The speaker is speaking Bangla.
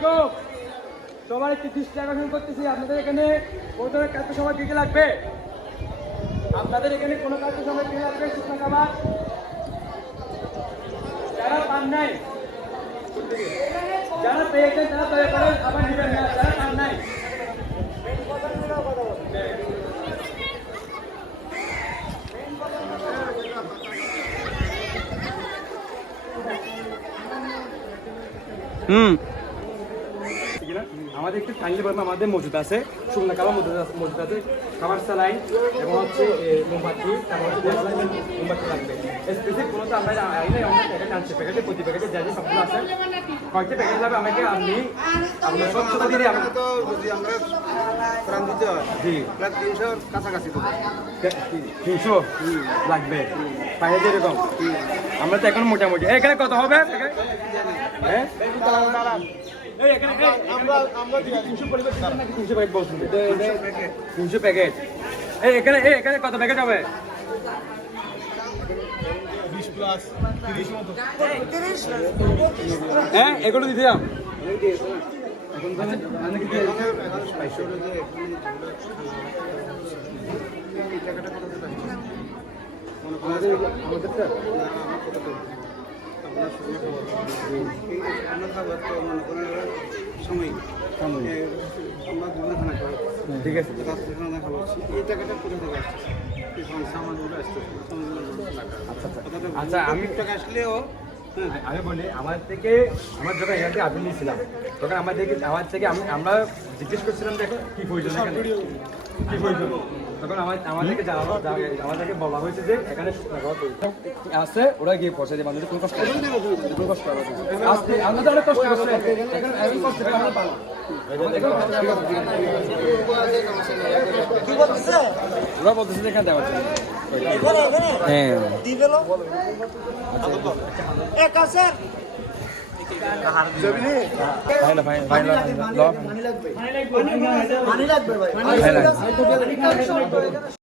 আলাইকুম। সবার একটি দৃষ্টি আকর্ষণ করতেছি, আপনাদের এখানে প্রথমে কাজের সময় কি কি লাগবে? আপনাদের এখানে কোনো কাজের সময় কি লাগবে, শুকনো খাবার? যারা পান নাই, যারা পেয়েছেন তারা দয়া করে আবার নেবেন না, যারা পান নাই। হুম। আমাদের একটু কাইন্ডলি বলব আমাদের মজুদ আছে শুকনো খাবার মজুদ আছে মজুদ আছে খাবার স্যালাইন এবং হচ্ছে মোমবাতি মোমবাতি লাগবে। স্পেসিফিক কোনো তো আমরা প্যাকেট আনছি প্যাকেটে প্রতি প্যাকেটে যা যা সবগুলো আছে কয়েকটা প্যাকেট লাগবে আমাকে আপনি আপনার স্বচ্ছতা দিলে তো যদি আমরা প্রাণ দিতে হয় জি। প্রায় তিনশোর কাছাকাছি তিনশো লাগবে। এরকম। আমরা তো এখন মোটামুটি এখানে কত হবে? হ্যাঁ তিনশো প্যাকেট এই এখানে এই এখানে কত প্যাকেট হবে? হ্যাঁ এগুলো দিতে কি আমাদের আমাদেরটা তো মনে সময় আমরা এই টাকাটা আচ্ছা। আমি টাকা আসলেও হ্যাঁ আমি বলি, আমার থেকে আমার যখন এখান থেকে আবির নিয়েছিলাম, তখন আমার থেকে আমার থেকে আমি আমরা জিজ্ঞেস করছিলাম দেখো কি প্রয়োজন প্রয়োজন? তখন আমাদেরকে আমাদেরকে বলা হয়েছে যে এখানে শুকনো খাবার প্রয়োজন আছে ওরা গিয়ে পৌঁছে দিয়ে মানুষের কোনো কষ্ট কোনো কষ্ট হবে। না। আজকে আমরা তো অনেক কষ্ট এখন কষ্ট আমরা পাবো। ওরা বলতেছে এখানে দেওয়ার জন্য। হ্যাঁ। লাগবে